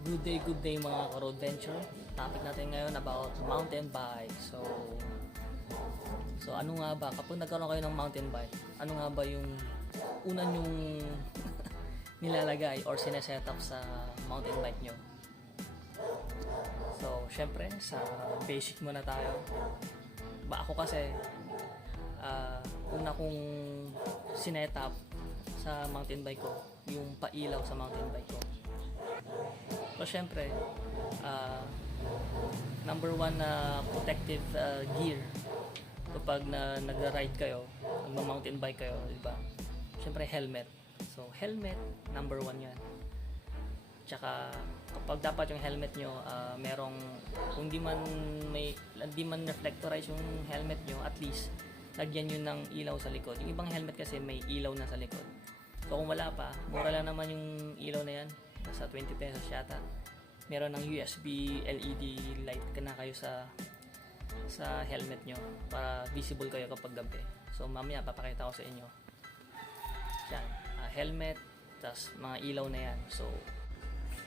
Good day, good day mga ka-road. Topic natin ngayon about mountain bike. So, so ano nga ba, kapag nagkaroon kayo ng mountain bike, ano nga ba yung una nyong nilalagay or sineset up sa mountain bike nyo? So, syempre, sa basic muna tayo. Ba ako kasi, ah, una kong sinet up sa mountain bike ko, yung pailaw sa mountain bike ko. So, syempre, ah, number one na protective ah, gear kapag na nagra-ride kayo, nagma-mountain bike kayo, di ba? Syempre, helmet. So, helmet, number one yan. Tsaka, kapag dapat yung helmet nyo, ah, merong, kung di man may, di man reflectorize yung helmet nyo, at least, lagyan nyo ng ilaw sa likod. Yung ibang helmet kasi may ilaw na sa likod. So, kung wala pa, mura lang naman yung ilaw na yan. Nasa 20 pesos yata. Meron ng USB LED light ka na kayo sa sa helmet nyo para visible kayo kapag gabi. So, mamaya papakita ko sa inyo. Yan. ah, helmet, tas mga ilaw na yan. So,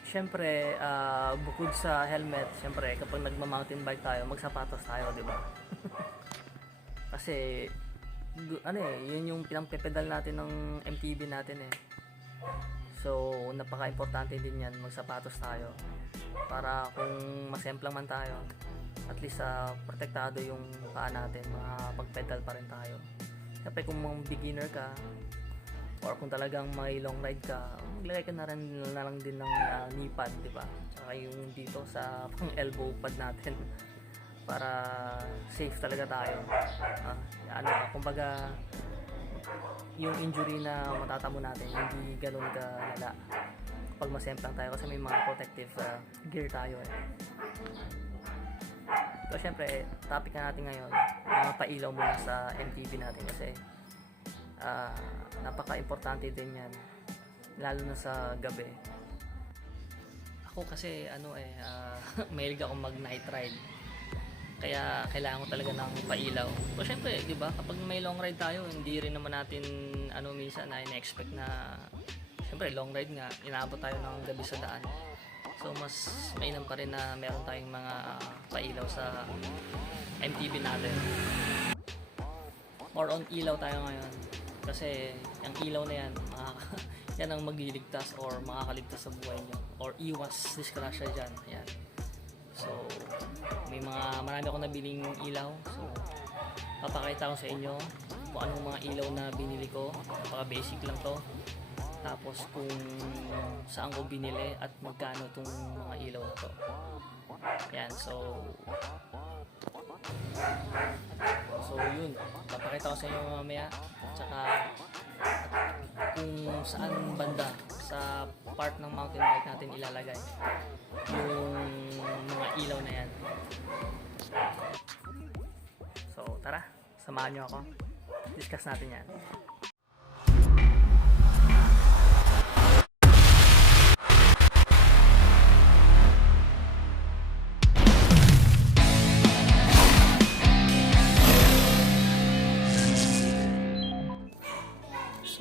Siyempre, ah, bukod sa helmet, siyempre, kapag nagma-mountain bike tayo, magsapatos tayo, di ba? Kasi, ano eh, yun yung pinampepedal natin ng MTB natin eh. So, napaka-importante din yan, magsapatos tayo. Para kung masemplang man tayo, at least sa protektado yung paa natin, makapag-pedal pa rin tayo. Siyempre, kung mga beginner ka, or kung talagang may long ride ka, maglagay ka na rin na lang din ng ah, knee pad, di ba? Tsaka yung dito sa pang elbow pad natin para safe talaga tayo. Ah, ano, kumbaga yung injury na matatamo natin hindi ganun ka lala kapag masemplang tayo kasi may mga protective ah, gear tayo eh. So syempre, topic na natin ngayon, mga pailaw muna sa MTB natin kasi ah, napaka-importante din yan lalo na sa gabi. Ako kasi ano eh uh, mahilig ako mag night ride kaya kailangan ko talaga ng pailaw. So syempre di ba kapag may long ride tayo hindi rin naman natin ano minsan na ina-expect na syempre long ride nga inaabot tayo ng gabi sa daan. So mas mainam pa rin na meron tayong mga pailaw sa MTB natin. More on ilaw tayo ngayon. Kasi yung ilaw na yan yan ang magliligtas or makakaligtas sa buhay nyo. Or iwas disgrasya dyan. Yan so may mga marami akong nabiling ilaw. So papakita ko sa inyo kung anong mga ilaw na binili ko. Napaka basic lang to. Tapos kung saan ko binili at magkano tong mga ilaw to. Yan so So yun, papakita ko sa inyo mamaya. Tsaka kung saan banda sa part ng mountain bike natin ilalagay yung mga ilaw na yan. So tara, samahan nyo ako. Discuss natin yan.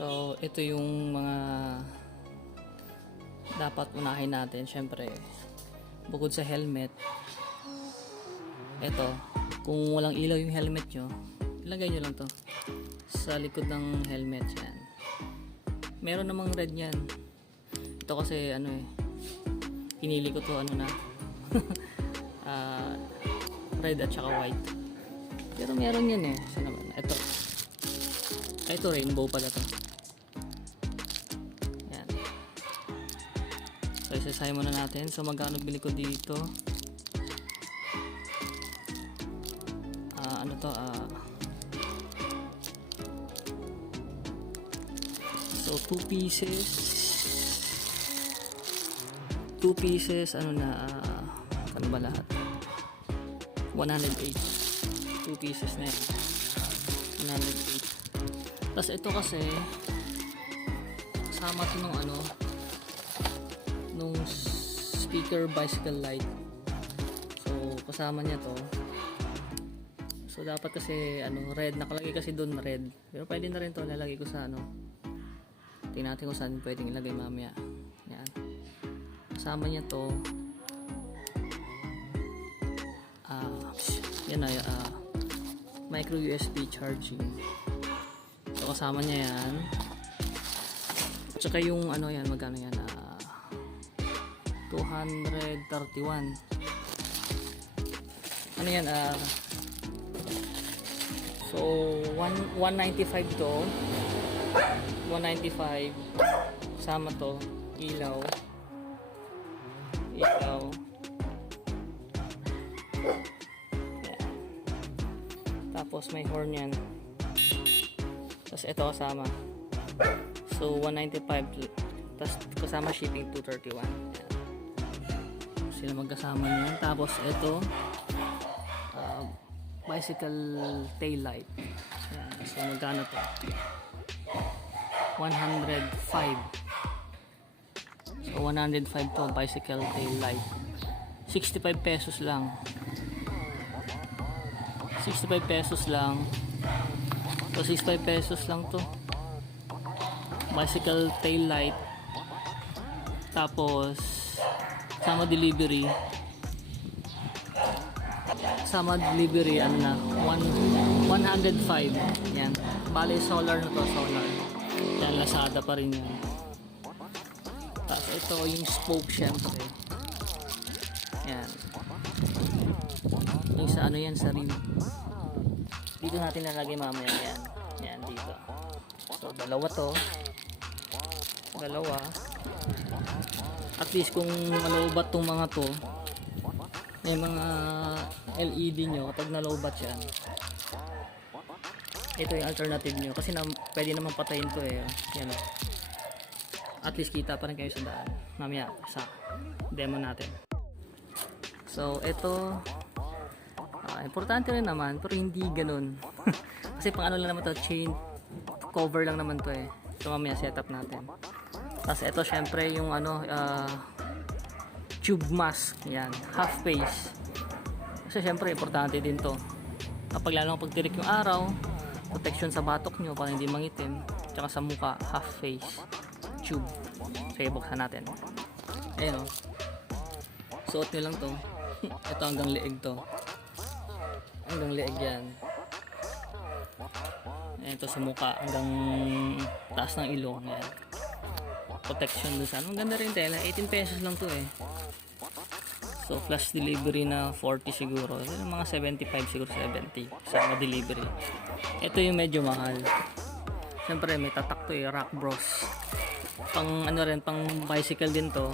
So, ito yung mga dapat unahin natin. Siyempre, bukod sa helmet, ito, kung walang ilaw yung helmet nyo, ilagay nyo lang to sa likod ng helmet yan. Meron namang red yan. Ito kasi ano eh, pinili ko to ano na, ah, red at saka white. Pero meron yan eh. Saan naman? Ito. Ito rainbow pala to. So, isasahin muna natin. So, magkano bili ko dito? Ah, ano to? Ah, so, 2 pieces. 2 pieces, ano na, ah, ano ba lahat? 108. 2 pieces na yan. 108. Tapos ito kasi kasama to nung ano nung speaker bicycle light. So kasama niya to. So dapat kasi ano red nakalagay kasi doon red. Pero pwede na rin to lalagay ko sa ano. Tingnan natin kung saan pwedeng ilagay mamaya. Yan. kasama niya to ah yan ay ah, micro USB charging so kasama niya yan tsaka yung ano yan magkano yan ah 231 ano yan ah? So one- 195 to. 195 sama to. Ilaw. Ilaw. Tapos may horn yan. Tapos ito kasama. So 195 tapos kasama shipping 231 Yan. Sila magkasama niyan. Tapos ito uh, bicycle tail light Yan. so magkano to? 105 so 105 to bicycle tail light 65 pesos lang. 65 pesos lang. So 65 pesos lang to. Bicycle tail light tapos sama delivery. Sama delivery ano na one- 105 yan. Bali solar na to solar. Yan Lazada pa rin yan. Tapos ito yung spoke syempre. Yan. Yung sa ano yan sa rim. Dito natin lalagay mamaya yan. Yan dito. So dalawa to. Dalawa at least kung malobat tong mga to may mga LED nyo kapag nalobat yan. Ito yung alternative nyo. Kasi na, pwede naman patayin to eh. Yan o. At least kita pa rin kayo sa daan. Mamaya sa demo natin. So ito ah, importante rin naman pero hindi ganun. Kasi pang ano lang naman to chain cover lang naman to eh. So mamaya setup natin tapos ito syempre yung ano ah, tube mask. Yan half face. Kasi syempre importante din to. Kapag lalo pag tirik yung araw protection sa batok nyo para hindi mangitim tsaka sa muka half face tube. Sige buksan natin. Ayun o suot nyo lang to. Ito hanggang leeg to. Hanggang leeg yan. Ayan, ito sa muka hanggang taas ng ilong. Yan protection dun sa ano. Ang ganda rin tela. 18 pesos lang to eh. So, flash delivery na 40 siguro. So, mga 75 siguro 70 sa delivery. Ito yung medyo mahal. Siyempre, may tatak to eh. Rock Bros. Pang ano rin, pang bicycle din to.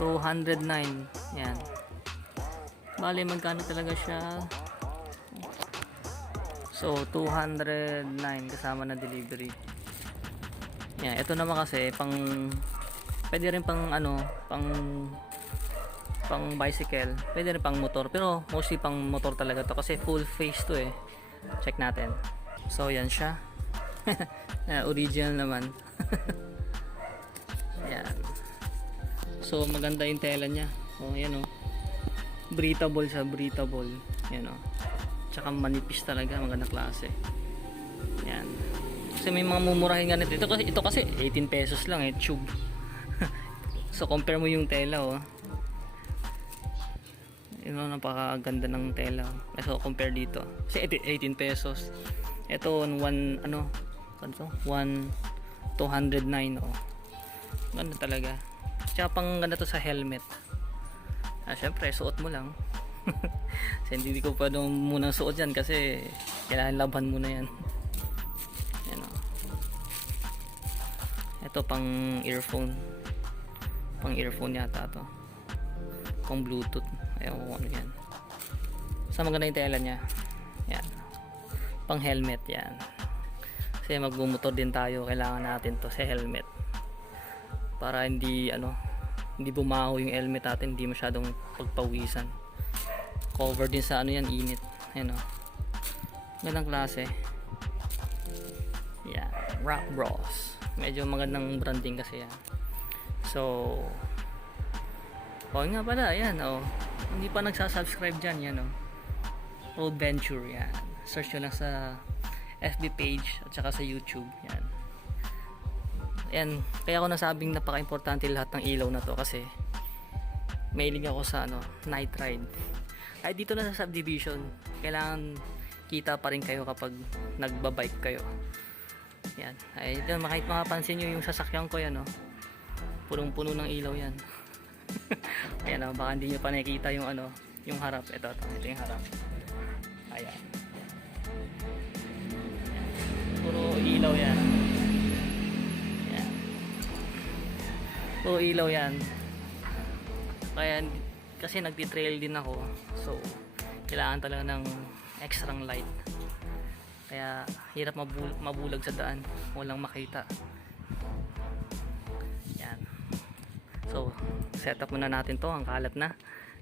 209. Yan. Bali, magkano talaga siya? So, 209 kasama na delivery. Yan, ito naman kasi pang pwede rin pang ano, pang pang bicycle, pwede rin pang motor, pero mostly pang motor talaga to kasi full face to eh. Check natin. So, yan siya. Yan, original naman. yan. So, maganda yung tela niya. Oh, yan oh. Breathable siya, breathable. Yan oh. Tsaka manipis talaga, magandang klase. Yan. Kasi may mga mumurahin ganito. Ito kasi, ito kasi 18 pesos lang eh, tube. so compare mo yung tela oh. Yun know, napakaganda ng tela. So compare dito. Kasi 18 pesos. Ito one ano, ano to? 1 209 oh. Ganda talaga. Tsaka pang ganda to sa helmet. Ah, syempre, suot mo lang. kasi hindi ko pa doon muna suot yan kasi kailangan laban muna. Yan Ito pang earphone. Pang earphone yata to. Pang bluetooth. Ayaw ko ano yan. Sa maganda yung tela niya. Yan. Pang helmet yan. Kasi magbumotor din tayo. Kailangan natin to sa helmet. Para hindi ano hindi bumaho yung helmet natin. Hindi masyadong pagpawisan. Cover din sa ano yan init. Ayan o. Gandang klase. Yan, Rock Bros. Medyo magandang branding kasi yan. So, oh nga pala, yan oh. Hindi pa nagsasubscribe dyan, yan oh. Road Venture, yan. Search nyo lang sa FB page at saka sa YouTube, yan. Ayan, kaya ako nasabing napaka-importante lahat ng ilaw na to kasi mailing ako sa ano, night ride. Ay dito na sa subdivision, kailangan kita pa rin kayo kapag nagbabike kayo. Yan. Ay, ito, makit makapansin nyo yung sasakyan ko yan, oh. Punong-puno ng ilaw yan. Ayan, oh, baka hindi nyo pa nakikita yung ano, yung harap. Ito, ito, ito yung harap. Ayan. Puro ilaw yan. Ayan. Puro ilaw yan. Kaya, kasi nagti-trail din ako. So, kailangan talaga ng extra light. Kaya hirap mabul- mabulag sa daan. Walang makita. Yan. So, set up muna natin to. Ang kalat na.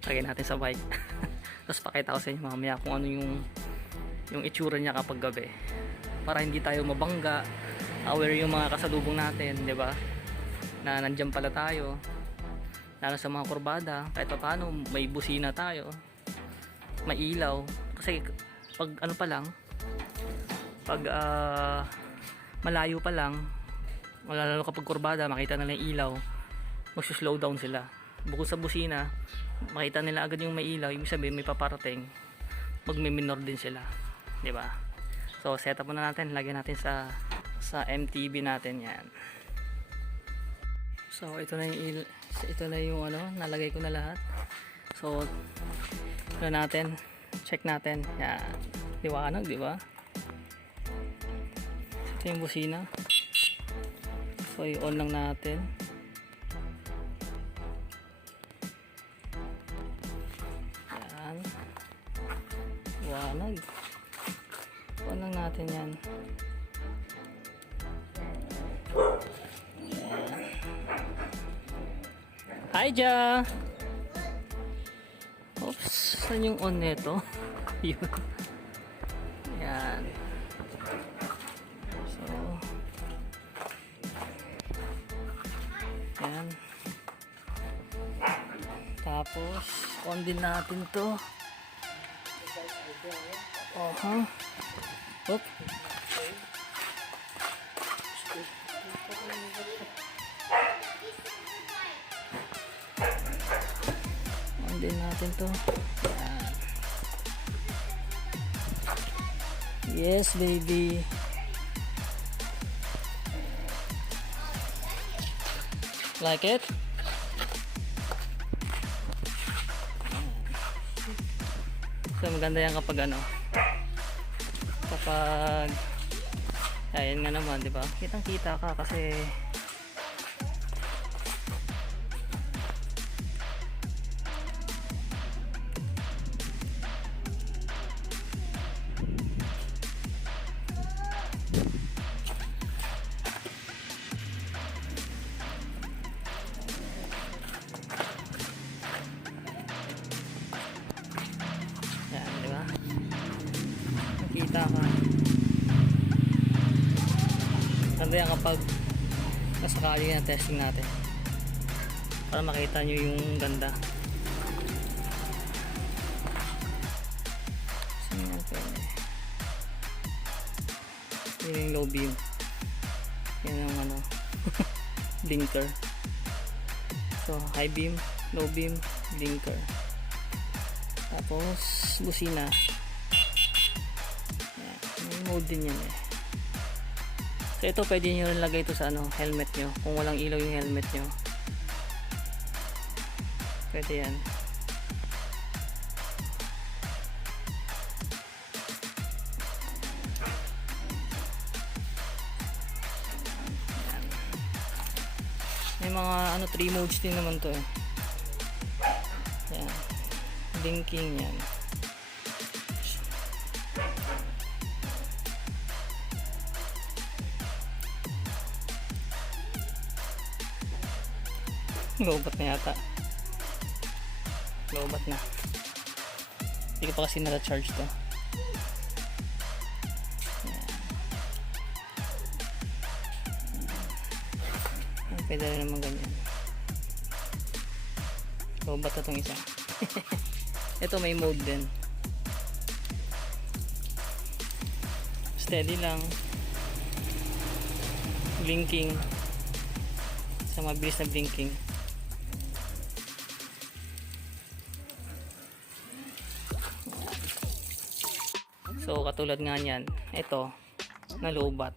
Lagay natin sa bike. Tapos pakita ko sa inyo mamaya kung ano yung yung itsura niya kapag gabi. Para hindi tayo mabangga. Aware yung mga kasalubong natin, di ba? Na nandyan pala tayo. Lalo sa mga kurbada. Kahit pa paano, may busina tayo. May ilaw. Kasi pag ano pa lang, pag ah, malayo pa lang lalo kapag kurbada makita nila yung ilaw mag-slow down sila. Bukod sa busina makita nila agad yung may ilaw ibig sabihin may paparating magmi-minor din sila di ba? So set up muna natin lagyan natin sa sa MTB natin yan. So ito na yung ito na yung ano nalagay ko na lahat. So ano natin check natin yan. Liwanag di ba ito yung busina. So, i-on lang natin. Yan. Wanag. On lang natin yan. Hi, Ja! Oops, saan yung on nito? Yun. On din natin to. Oha. Oop. On din natin to. Yes, baby. Like it? Maganda yan kapag ano kapag ayan nga naman di ba? Kitang kita ka kasi nakita ka. Ganda yan kapag nasakali yung testing natin. Para makita nyo yung ganda. Yun yung low beam yan yung ano blinker. So high beam low beam blinker. Tapos busina mode din yan eh. So ito pwede nyo rin lagay ito sa ano, helmet nyo. Kung walang ilaw yung helmet nyo. Pwede Yan. may mga ano 3 modes din naman to eh. Yan. Blinking yan Lobat na yata. Lobat na. Hindi ko pa kasi nata-charge to. Pwede rin naman ganyan. Lobat na tong isa. Ito may mode din. Steady lang. Blinking. Sa mabilis na blinking. Katulad nga niyan, ito, nalubat.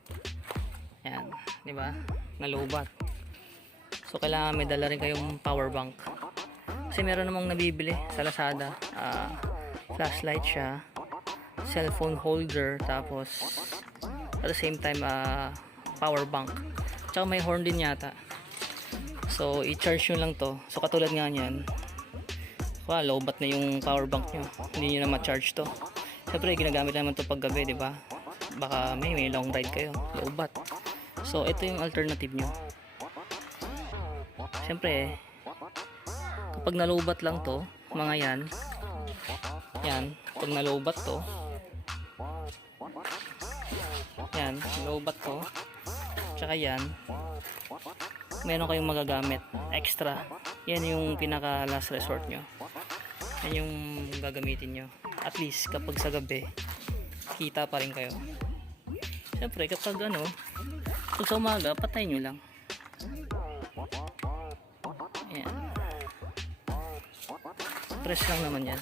Yan, di ba? Nalubat. So, kailangan may dala rin kayong power bank. Kasi meron namang nabibili sa Lazada. Ah, flashlight siya, cellphone holder, tapos at the same time, ah, power bank. Tsaka may horn din yata. So, i-charge nyo lang to. So, katulad nga niyan, Wow, lowbat na yung power bank nyo. Hindi nyo na ma-charge to. Siyempre, ginagamit naman to pag gabi, di ba? Baka may, may long ride kayo. Lowbat. So, ito yung alternative nyo. Siyempre, kapag nalobat lang to, mga yan, yan, pag nalobat to, yan, lobat to, tsaka yan, meron kayong magagamit extra. Yan yung pinaka last resort nyo. Yan yung gagamitin nyo. At least kapag sa gabi, kita pa rin kayo. Siyempre kapag ano, pag sa umaga, patay nyo lang. Ayan. Press lang naman yan.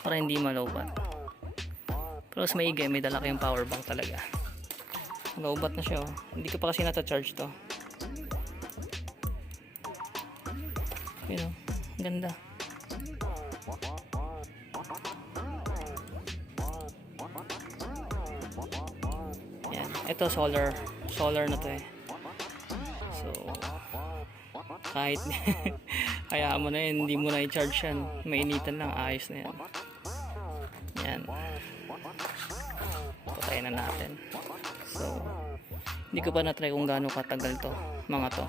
Para hindi malobat. Pero mas maigi, may dala kayong power bank talaga. Lobat na siya oh. Hindi ko pa kasi nata-charge to. Yun oh. Ganda. Ito solar. Solar na to eh. So, kahit hayaan mo na yun, hindi mo na i-charge yan. Mainitan lang, ayos na yan. Yan. Patayin na natin. So, hindi ko pa na-try kung gaano katagal to, mga to.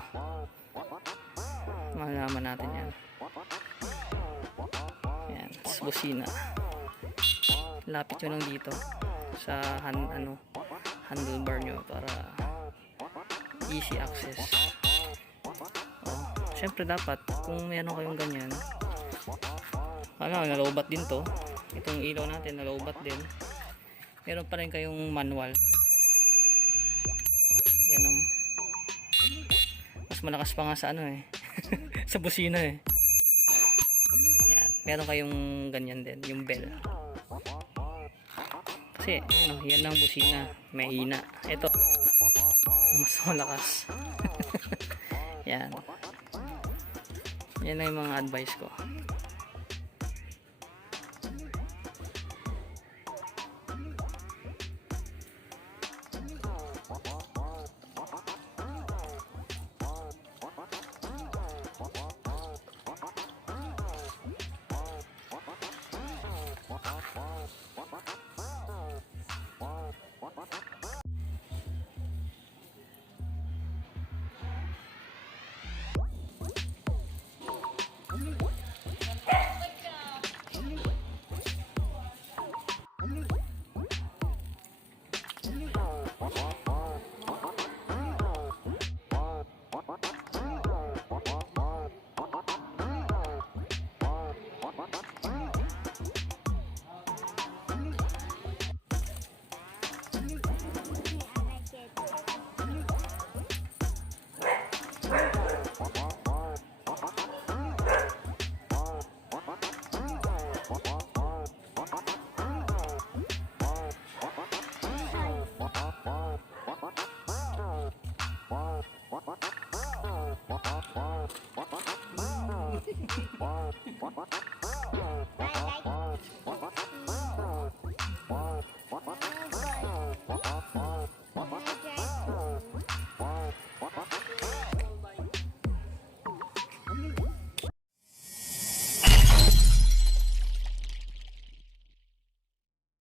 Malalaman natin yan. Yan, busina. Lapit nyo lang dito sa ano, handlebar nyo para easy access. Oh, syempre dapat kung meron kayong ganyan, ano, nalobat din to. Itong ilaw natin, nalobat din. Meron pa rin kayong manual. Yan um, mas malakas pa nga sa ano eh. sa busina eh. Yan. Meron kayong ganyan din, yung bell. Kasi, ano, yan ang busina. May hina. Ito, mas malakas. yan. Yan na yung mga advice ko. Bye.